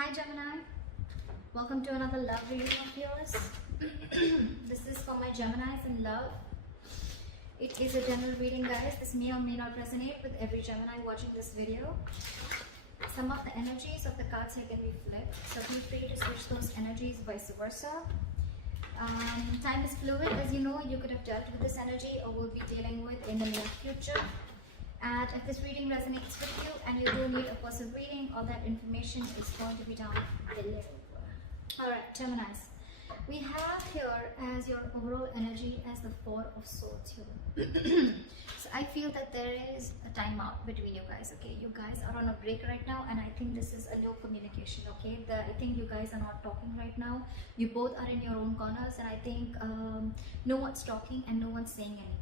Hi Gemini, welcome to another love reading of yours. This is for my Geminis in love. It is a general reading, guys. This may or may not resonate with every Gemini watching this video. Some of the energies of the cards here can be flipped, so feel free to switch those energies, vice versa. Time is fluid, as you know. You could have dealt with this energy or will be dealing with in the near future. And if this reading resonates with you and you do need a personal reading, all that information is going to be down below. Alright, Geminis. We have here as your overall energy as the Four of Swords here. So I feel that there is a timeout between you guys, okay? You guys are on a break right now, and I think this is a no communication, okay? I think you guys are not talking right now. You both are in your own corners, and I think no one's talking and no one's saying anything.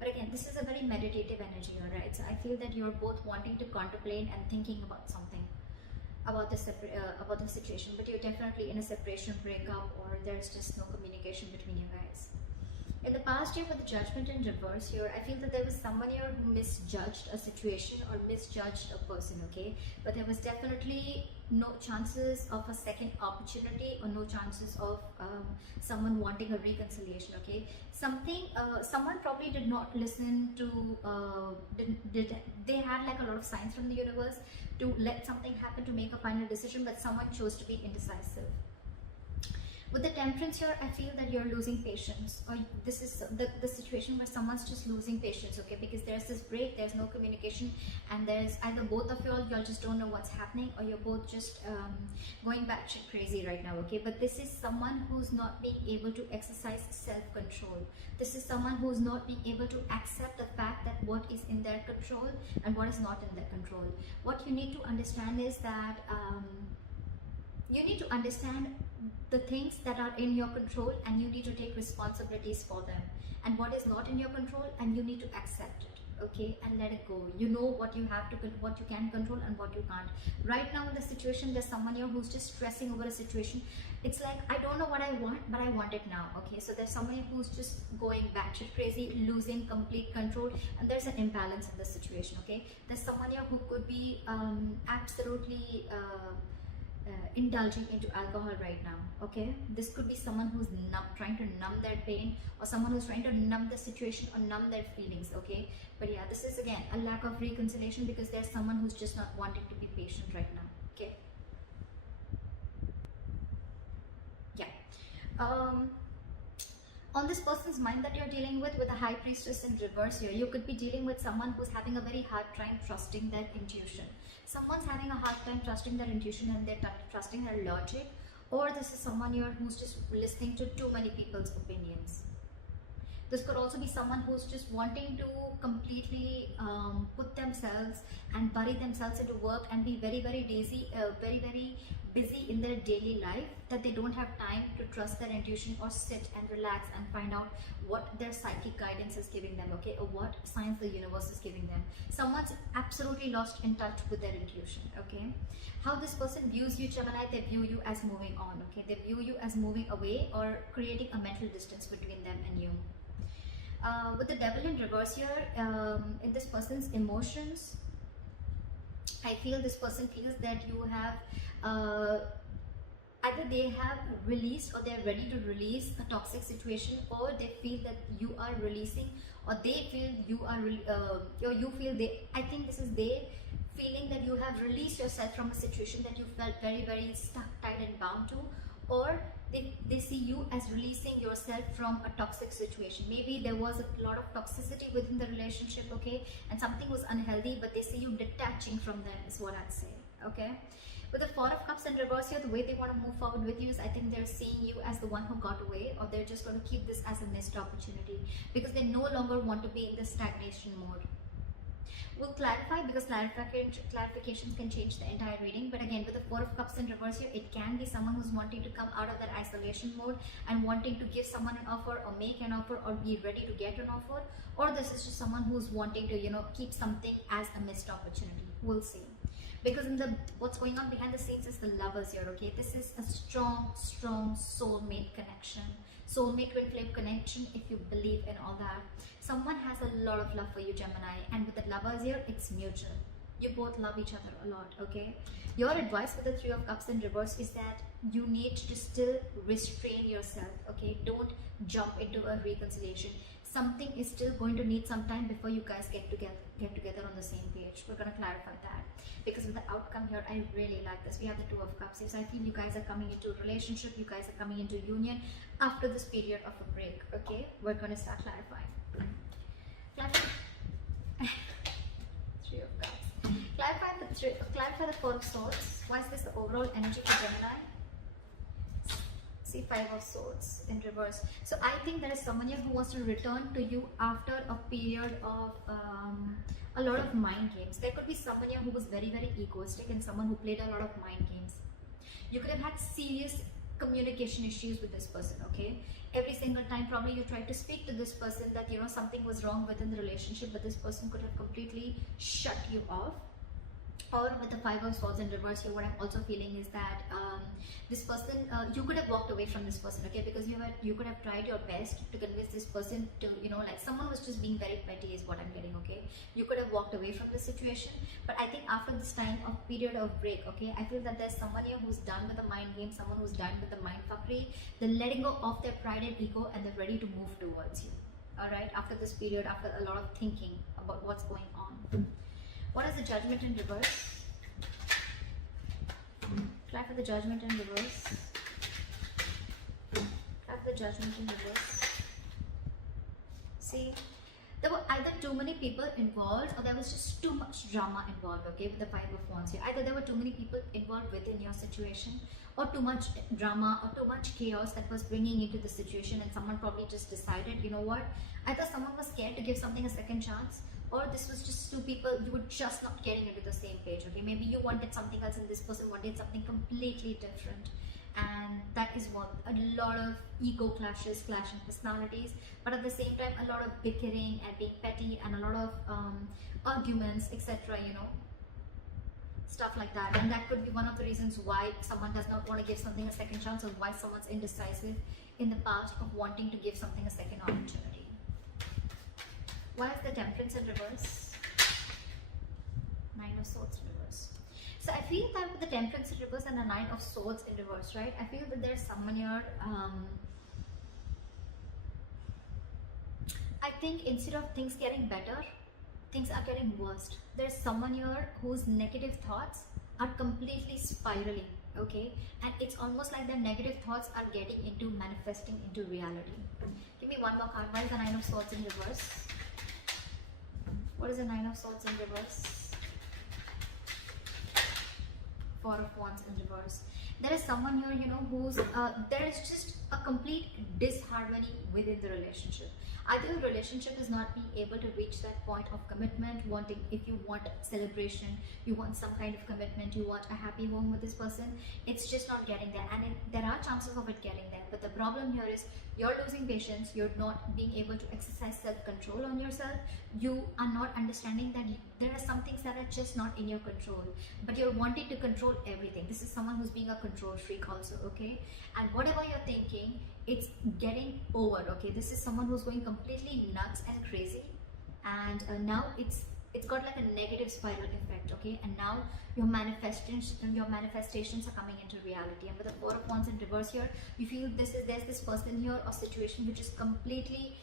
But again, this is a very meditative energy, alright? So I feel that you're both wanting to contemplate and thinking about something, about the situation. But you're definitely in a separation, breakup, or there's just no communication between you guys. In the past year, with the Judgment in reverse here, I feel that there was someone here who misjudged a situation or misjudged a person, okay? But there was definitely no chances of a second opportunity or no chances of someone wanting a reconciliation, okay? Someone probably did not listen to, they had like a lot of signs from the universe to let something happen, to make a final decision, but someone chose to be indecisive. With the Temperance here, I feel that you're losing patience, or this is the situation where someone's just losing patience, okay? Because there's this break, there's no communication, and there's either both of y'all just don't know what's happening, or you're both just going batshit crazy right now, okay? But this is someone who's not being able to exercise self-control. This is someone who's not being able to accept the fact that what is in their control and what is not in their control. What you need to understand is that you need to understand the things that are in your control, and you need to take responsibilities for them, and what is not in your control, and you need to accept it, okay, and let it go. You know what you have to, what you can control and what you can't. Right now in the situation, there's someone here who's just stressing over a situation. It's like, I don't know what I want, but I want it now, okay? So there's someone who's just going batshit crazy, losing complete control, and there's an imbalance in the situation, okay? There's someone here who could be absolutely indulging into alcohol right now, okay? This could be someone who's trying to numb their pain, or someone who's trying to numb the situation or numb their feelings, okay? But yeah, this is again a lack of reconciliation, because there's someone who's just not wanting to be patient right now, okay? Yeah. On this person's mind that you're dealing with the High Priestess in reverse here, you could be dealing with someone who's having a very hard time trusting their intuition. Someone's having a hard time trusting their intuition and they're trusting their logic, or this is someone here who's just listening to too many people's opinions. This could also be someone who's just wanting to completely put themselves and bury themselves into work and be very busy in their daily life, that they don't have time to trust their intuition or sit and relax and find out what their psychic guidance is giving them, okay, or what signs the universe is giving them. Someone's absolutely lost in touch with their intuition, okay? How this person views you, Gemini, they view you as moving on, okay? They view you as moving away or creating a mental distance between them and you. With the Devil in reverse here, in this person's emotions, I feel this person feels that you have either they have released or they're ready to release a toxic situation, or they feel that you are releasing, or they feel you are or you feel they, I think this is they feeling that you have released yourself from a situation that you felt very stuck, tied and bound to, or they see you as releasing yourself from a toxic situation. Maybe there was a lot of toxicity within the relationship, okay, and something was unhealthy, but they see you detaching from them is what I'd say, okay? With the Four of Cups in reverse here, the way they want to move forward with you is, I think they're seeing you as the one who got away, or they're just going to keep this as a missed opportunity, because they no longer want to be in this stagnation mode. We'll clarify, because clarifications can change the entire reading. But again, with the Four of Cups in reverse here, it can be someone who's wanting to come out of that isolation mode and wanting to give someone an offer, or make an offer, or be ready to get an offer, or this is just someone who's wanting to, you know, keep something as a missed opportunity. We'll see. Because in the what's going on behind the scenes is the Lovers here, okay? This is a strong soulmate connection, soulmate twin flame connection, if you believe in all that. Someone has a lot of love for you, Gemini, and with the Lovers here, it's mutual. You both love each other a lot, okay? Your advice for the Three of Cups in reverse is that you need to still restrain yourself, okay? Don't jump into a reconciliation. Something is still going to need some time before you guys get together on the same page. We're going to clarify that, because with the outcome here, I really like this. We have the Two of Cups here, so I feel you guys are coming into a relationship, you guys are coming into union after this period of a break, okay? We're going to start clarifying. Three of Cups. Clarify the Four of Swords. Why is this the overall energy for Gemini? See, Five of Swords in reverse. So I think there is someone here who wants to return to you after a period of a lot of mind games. There could be someone here who was very, very egoistic and someone who played a lot of mind games. You could have had serious communication issues with this person, okay? Every single time probably you tried to speak to this person that, you know, something was wrong within the relationship, but this person could have completely shut you off. Or with the Five of Swords in reverse here, what I'm also feeling is that this person, you could have walked away from this person, okay? Because you could have tried your best to convince this person to, you know, like someone was just being very petty is what I'm getting, okay? You could have walked away from the situation, but I think after this time of period of break, okay, I feel that there's someone here who's done with the mind game, someone who's done with the mind fuckery. They're letting go of their pride and ego and they're ready to move towards you, all right? After this period, after a lot of thinking about what's going on. What is the Judgment in reverse? Clap for the Judgment in reverse. Clap for the Judgment in reverse. See, there were either too many people involved or there was just too much drama involved, okay, with the Five of Wands here. Either there were too many people involved within your situation, or too much drama or too much chaos that was bringing into the situation, and someone probably just decided, you know what, either someone was scared to give something a second chance, or this was just two people, you were just not getting into the same page, okay? Maybe you wanted something else and this person wanted something completely different, and that is what a lot of ego clashes, clashing personalities, but at the same time a lot of bickering and being petty and a lot of arguments, etc., you know, stuff like that. And that could be one of the reasons why someone does not want to give something a second chance, or why someone's indecisive in the past of wanting to give something a second opportunity. Why is the Temperance in reverse? Nine of Swords in reverse. So I feel that with the Temperance in reverse and the Nine of Swords in reverse, right? I feel that there's someone here, I think instead of things getting better, things are getting worse. There's someone here whose negative thoughts are completely spiraling, okay? And it's almost like their negative thoughts are getting into manifesting into reality. Give me one more card. Why is the Nine of Swords in reverse? What is the Nine of Swords in reverse? Four of Wands in reverse. There is someone here, you know, who's, there is just a complete disharmony within the relationship. Either the relationship is not being able to reach that point of commitment, wanting, if you want celebration, you want some kind of commitment, you want a happy home with this person, it's just not getting there. And there are chances of it getting there, but the problem here is you're losing patience, you're not being able to exercise self-control on yourself, you are not understanding that there are some things that are just not in your control, but you're wanting to control everything. This is someone who's being a control freak also, okay? And whatever you're thinking, it's getting over, okay? This is someone who's going completely nuts and crazy, and now it's got like a negative spiral effect, okay? And now your manifestations are coming into reality. And with the Four of Wands in reverse here, you feel there's this person here or situation which is completely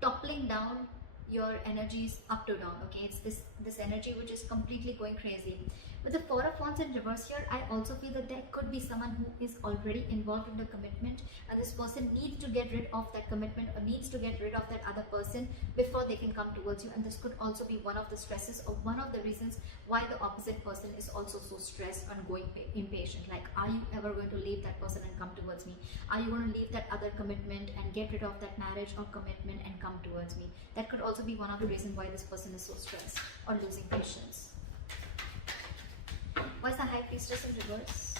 toppling down your energies up to down, okay? It's this energy which is completely going crazy. With the Four of Wands in reverse here, I also feel that there could be someone who is already involved in the commitment, and this person needs to get rid of that commitment or needs to get rid of that other person before they can come towards you. And this could also be one of the stresses or one of the reasons why the opposite person is also so stressed and going impatient. Like, are you ever going to leave that person and come towards me? Are you going to leave that other commitment and get rid of that marriage or commitment and come towards me? That could also be one of the reasons why this person is so stressed or losing patience. Why is the High Priestess in reverse?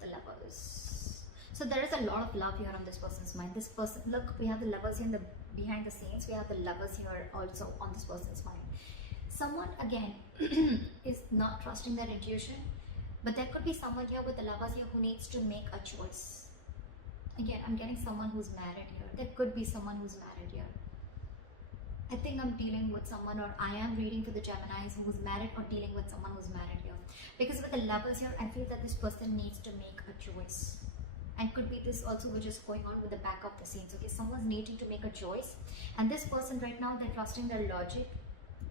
The Lovers. So there is a lot of love here on this person's mind. This person, look, we have the Lovers in the behind the scenes. We have the Lovers here also on this person's mind. Someone again is not trusting their intuition, but there could be someone here with the Lovers here who needs to make a choice. Again, I'm getting someone who's married here. There could be someone who's married here. I think I'm dealing with someone, or I am reading for the Geminis who's married, or dealing with someone who's married here. Because with the Lovers here, I feel that this person needs to make a choice. And could be this also which is going on with the back of the scenes. Okay, someone's needing to make a choice. And this person right now, they're trusting their logic.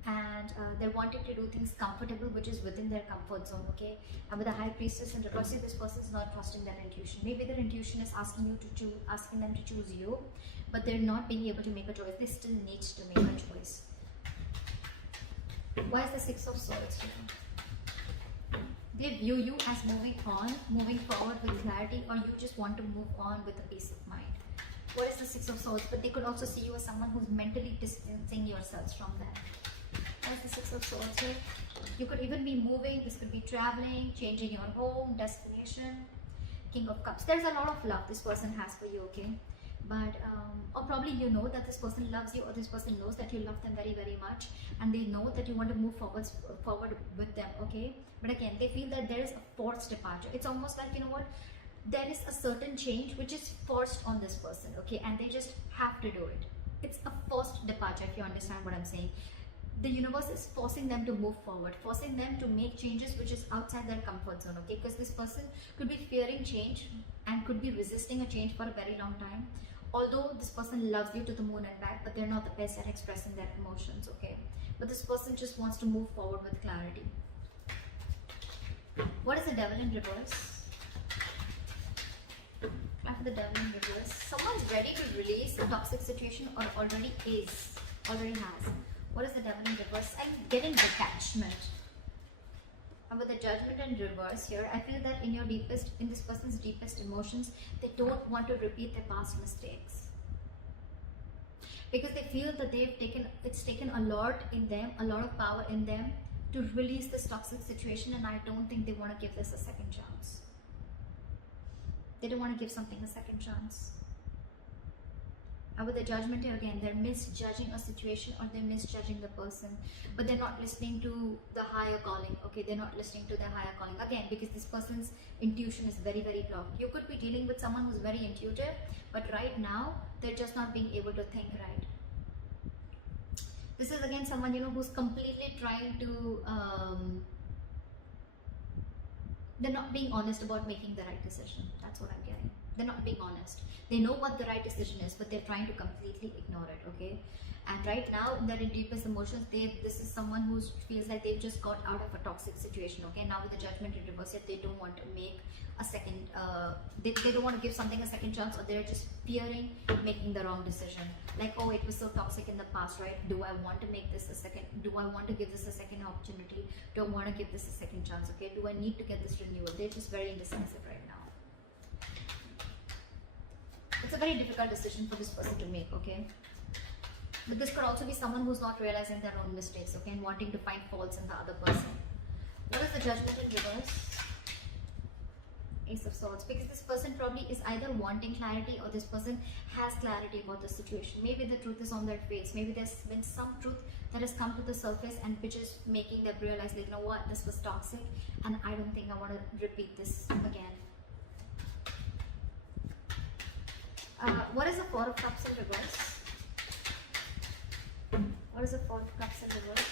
And they're wanting to do things comfortable, which is within their comfort zone. Okay, and with the High Priestess and reverse, this person is not trusting their intuition. Maybe their intuition is asking you to choose, asking them to choose you, but they're not being able to make a choice. They still need to make a choice. Why is the Six of Swords here? They view you as moving on, moving forward with clarity, or you just want to move on with a peace of mind. What is the Six of Swords? But they could also see you as someone who's mentally distancing yourselves from them. What is the Six of Swords here? You could even be moving. This could be traveling, changing your home, destination. King of Cups. There's a lot of love this person has for you, okay? But or probably you know that this person loves you, or this person knows that you love them very, very much, and they know that you want to move forward with them, okay? But again, they feel that there is a forced departure. It's almost like, you know what, there is a certain change which is forced on this person, okay? And they just have to do it. It's a forced departure, if you understand what I'm saying. The universe is forcing them to move forward, forcing them to make changes which is outside their comfort zone, okay? Because this person could be fearing change and could be resisting a change for a very long time. Although this person loves you to the moon and back, but they're not the best at expressing their emotions, okay? But this person just wants to move forward with clarity. What is the Devil in reverse? After the Devil in reverse, someone's ready to release a toxic situation, or already has. What is the Devil in reverse? I'm getting detachment. And with the Judgment in reverse here, I feel that in this person's deepest emotions, they don't want to repeat their past mistakes. Because they feel that it's taken a lot in them, a lot of power in them to release this toxic situation, and I don't think they want to give this a second chance. They don't want to give something a second chance. And with the Judgment here again, they're misjudging a situation, or they're misjudging the person, but they're not listening to the higher calling, okay? They're not listening to their higher calling, again, because this person's intuition is very, very blocked. You could be dealing with someone who's very intuitive, but right now, they're just not being able to think right. This is again someone, you know, who's completely trying to, they're not being honest about making the right decision. That's what I'm getting. They're not being honest. They know what the right decision is, but they're trying to completely ignore it, okay? And right now, in their deepest emotions, this is someone who feels like they've just got out of a toxic situation, okay? Now with the Judgment in reverse, they don't want to make a second, they don't want to give something a second chance, or they're just fearing making the wrong decision. Like, oh, it was so toxic in the past, right? Do I want to make this a second, do I want to give this a second opportunity? Do I want to give this a second chance, okay? Do I need to get this renewal? They're just very indecisive right now. It's a very difficult decision for this person to make, okay? But this could also be someone who's not realizing their own mistakes, okay, and wanting to find faults in the other person. What is the Judgment in reverse? Ace of Swords. Because this person probably is either wanting clarity, or this person has clarity about the situation. Maybe the truth is on their face. Maybe there's been some truth that has come to the surface, and which is making them realize, like, you know what, this was toxic, and I don't think I want to repeat this again. What is the Four of Cups in reverse? What is the Four of Cups in reverse?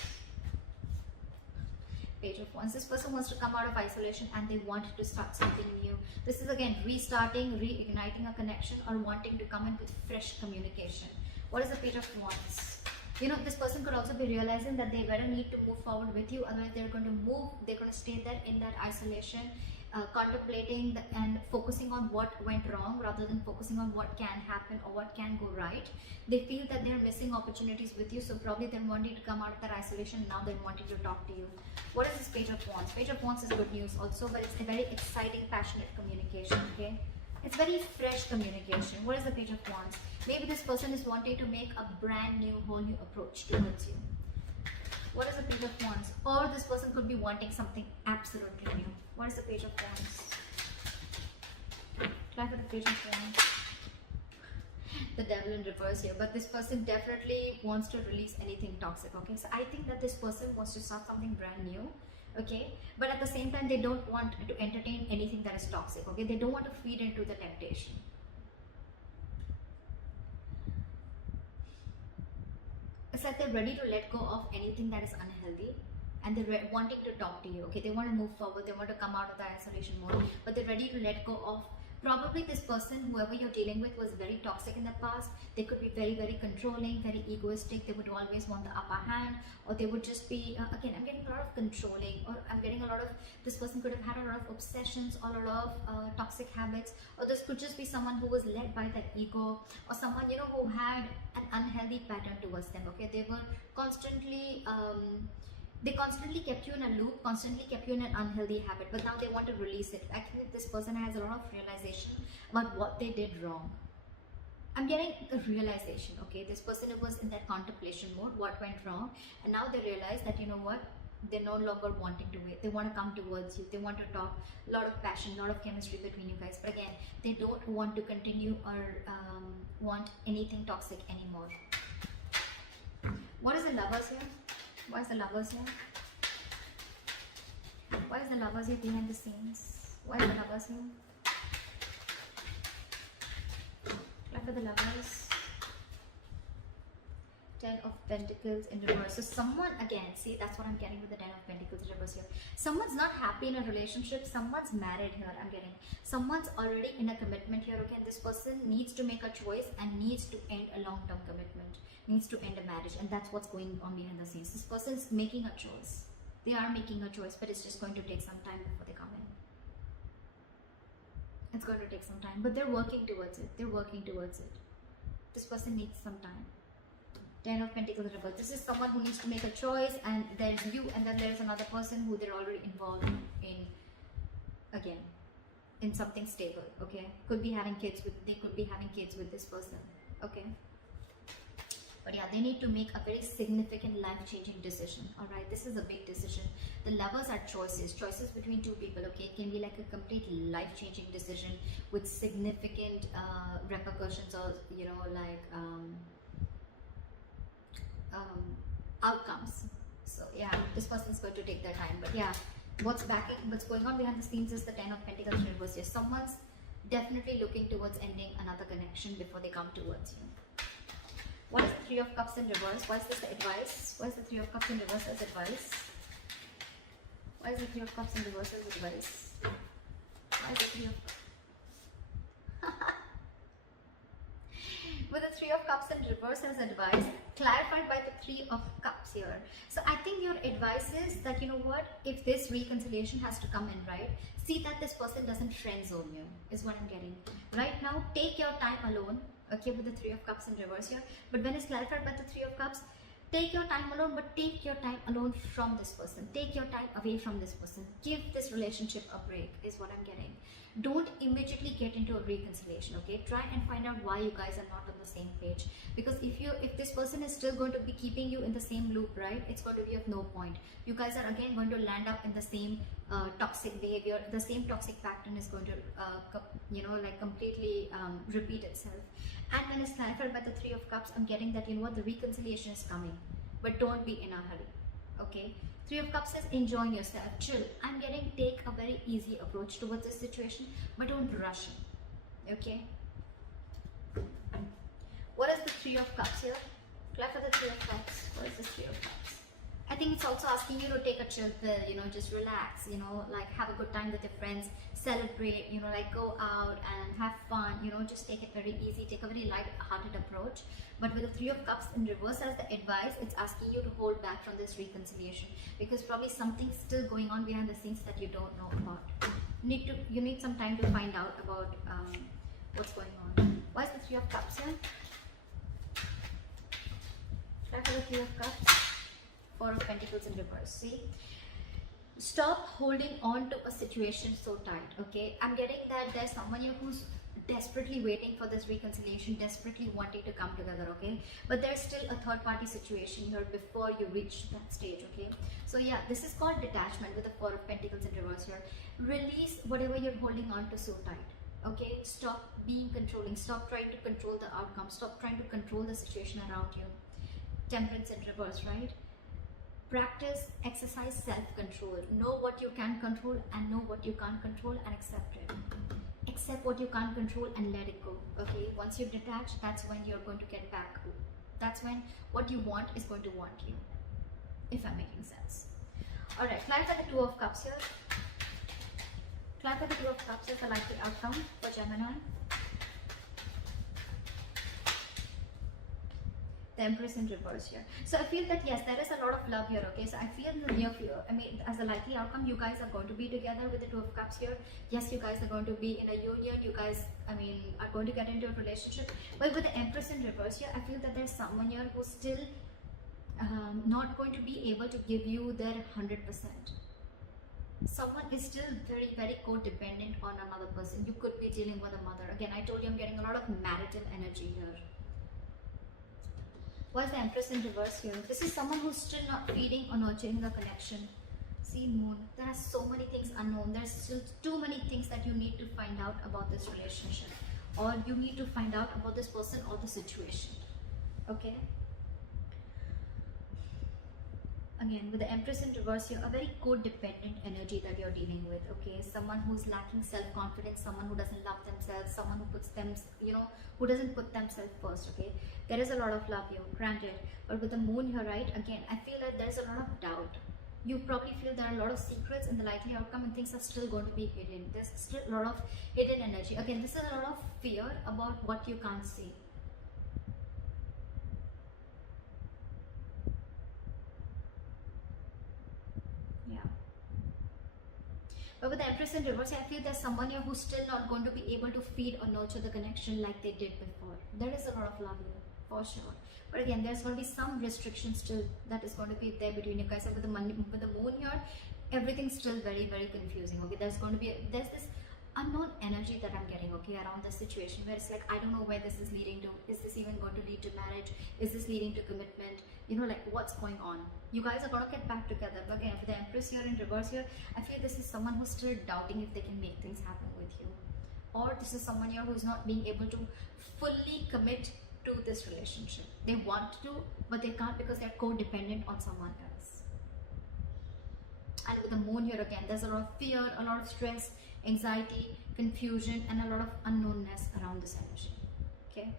Page of Wands. This person wants to come out of isolation, and they want to start something new. This is again restarting, reigniting a connection, or wanting to come in with fresh communication. What is the Page of Wands? You know, this person could also be realizing that they better need to move forward with you, otherwise they're going to stay there in that isolation, contemplating and focusing on what went wrong rather than focusing on what can happen or what can go right. They feel that they're missing opportunities with you, so probably they're wanting to come out of that isolation. Now they're wanting to talk to you. What is this Page of Wands? Page of Wands is good news also, but it's a very exciting, passionate communication, okay? It's very fresh communication. What is the Page of Wands? Maybe this person is wanting to make a brand new, whole new approach towards you. What is the Page of Wands? Or this person could be wanting something absolutely new. What is the Page of Wands? Try for the Page of Wands. The Devil in reverse here. But this person definitely wants to release anything toxic, okay? So I think that this person wants to start something brand new, okay? But at the same time, they don't want to entertain anything that is toxic, okay? They don't want to feed into the temptation. like they're ready to let go of anything that is unhealthy, and they're wanting to talk to you. Okay, they want to move forward, they want to come out of the isolation mode, but they're ready to let go of. Probably this person, whoever you're dealing with, was very toxic in the past. They could be very, very controlling, very egoistic. They would always want the upper hand, or they would just be, again, I'm getting a lot of controlling, or I'm getting a lot of, this person could have had a lot of obsessions, or a lot of toxic habits, or this could just be someone who was led by that ego, or someone, you know, who had an unhealthy pattern towards them. Okay, they were constantly, they constantly kept you in a loop, constantly kept you in an unhealthy habit, but now they want to release it. I think this person has a lot of realization about what they did wrong. I'm getting a realization, okay? This person was in that contemplation mode, what went wrong, and now they realize that, you know what, they're no longer wanting to wait. They want to come towards you, they want to talk, a lot of passion, a lot of chemistry between you guys, but again, they don't want to continue or want anything toxic anymore. What is the Lovers here? Why is the Lovers here? Why is the Lovers here behind the scenes? Why is the Lovers here? Look for the Lovers. 10 of Pentacles in reverse. So someone, again, see, that's what I'm getting with the 10 of Pentacles in reverse here. Someone's not happy in a relationship. Someone's married here, I'm getting. Someone's already in a commitment here, okay? And this person needs to make a choice and needs to end a long-term commitment. Needs to end a marriage, and that's what's going on behind the scenes. This person's making a choice. They are making a choice, but it's just going to take some time before they come in. It's going to take some time, but they're working towards it. They're working towards it. This person needs some time. 10 of Pentacles reverse. This is someone who needs to make a choice, and there's you, and then there's another person who they're already involved in, again, in something stable, okay? Could be having kids with, they could be having kids with this person, okay? But yeah, they need to make a very significant life-changing decision. All right, this is a big decision. The Lovers are choices between two people. Okay, it can be like a complete life-changing decision with significant repercussions, or you know, like outcomes. So yeah, this person's going to take their time. But yeah, what's going on behind the scenes is the 10 of Pentacles reverse. Yes, someone's definitely looking towards ending another connection before they come towards you. What is the 3 of Cups in reverse? Why is this the advice? Why is the 3 of Cups in reverse as advice? Why is the 3 of Cups in reverse as advice? Why is the 3 of with the 3 of Cups in reverse as advice, clarified by the 3 of Cups here. So I think your advice is that, you know what, if this reconciliation has to come in, right, see that this person doesn't friend zone you, is what I'm getting. Right now, take your time alone. Okay, with the 3 of Cups in reverse here, but when it's clarified by the 3 of Cups, take your time alone, but take your time alone from this person. Take your time away from this person. Give this relationship a break, is what I'm getting. Don't immediately get into a reconciliation, okay? Try and find out why you guys are not on the same page, because if this person is still going to be keeping you in the same loop, right, it's going to be of no point. You guys are again going to land up in the same toxic behavior. The same toxic pattern is going to you know, like completely repeat itself. And when it's clarified by the 3 of Cups, I'm getting that, you know what, the reconciliation is coming, but don't be in a hurry, okay? 3 of Cups says enjoy yourself, chill. I'm getting take a very easy approach towards this situation, but don't rush it, okay? What is the 3 of Cups here? Clarify the 3 of Cups. What is the 3 of Cups? I think it's also asking you to take a chill pill, you know, just relax, you know, like have a good time with your friends, celebrate, you know, like go out and have fun, you know, just take it very easy, take a very light-hearted approach. But with the 3 of Cups in reverse as the advice, it's asking you to hold back from this reconciliation, because probably something's still going on behind the scenes that you don't know about. You need some time to find out about what's going on. Why is the 3 of Cups here? Try for the 3 of Cups. 4 of Pentacles in reverse. See, stop holding on to a situation so tight, okay? I'm getting that there's someone here who's desperately waiting for this reconciliation, desperately wanting to come together, okay? But there's still a third party situation here before you reach that stage, okay? So yeah, this is called detachment with the 4 of Pentacles in reverse here. Release whatever you're holding on to so tight, okay? Stop being controlling. Stop trying to control the outcome. Stop trying to control the situation around you. Temperance in reverse, right? Practice, exercise self-control. Know what you can control and know what you can't control, and accept it. Accept what you can't control and let it go, okay? Once you detach, that's when you're going to get back. that's when what you want is going to want you, if I'm making sense. All right, clarify the Two of Cups here. Clarify the Two of Cups as the likely outcome for Gemini. The Empress in reverse here. So I feel that yes, there is a lot of love here. Okay, so I feel in the near future, I mean, as a likely outcome, you guys are going to be together with the Two of Cups here. Yes, you guys are going to be in a union. You guys, I mean, are going to get into a relationship. But with the Empress in reverse here, I feel that there's someone here who's still not going to be able to give you their 100%. Someone is still very, very codependent on another person. You could be dealing with a mother. Again, I told you I'm getting a lot of marital energy here. Why is the Empress in reverse here? This is someone who's still not feeding or nurturing the connection. See, Moon, there are so many things unknown. There's still too many things that you need to find out about this relationship, or you need to find out about this person or the situation. Okay? Again, with the Empress in reverse here, a very codependent energy that you're dealing with. Okay, someone who's lacking self-confidence, someone who doesn't love themselves, someone who puts them, who doesn't put themselves first. Okay, there is a lot of love here, granted, but with the Moon here, right, again, I feel that there's a lot of doubt. You probably feel there are a lot of secrets in the likely outcome, and things are still going to be hidden. There's still a lot of hidden energy. Again, this is a lot of fear about what you can't see. But with the Empress in reverse, I feel there's someone here who's still not going to be able to feed or nurture the connection like they did before. There is a lot of love here, for sure. But again, there's going to be some restriction still that is going to be there between you guys. And with the Moon here, everything's still very, very confusing. Okay, there's this unknown energy that I'm getting, okay, around this situation, where it's like, I don't know where this is leading to. Is this even going to lead to marriage? Is this leading to commitment? Like, what's going on? You guys are going to get back together. But again, with the Empress here in reverse here, I feel this is someone who's still doubting if they can make things happen with you. Or this is someone here who's not being able to fully commit to this relationship. They want to, but they can't because they're codependent on someone else. And with the Moon here again, there's a lot of fear, a lot of stress, anxiety, confusion, and a lot of unknownness around this energy. Okay,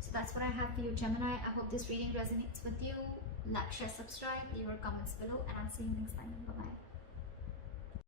so that's what I have for you, Gemini. I hope this reading resonates with you. Like, share, subscribe, leave your comments below, and I'll see you next time. Bye bye.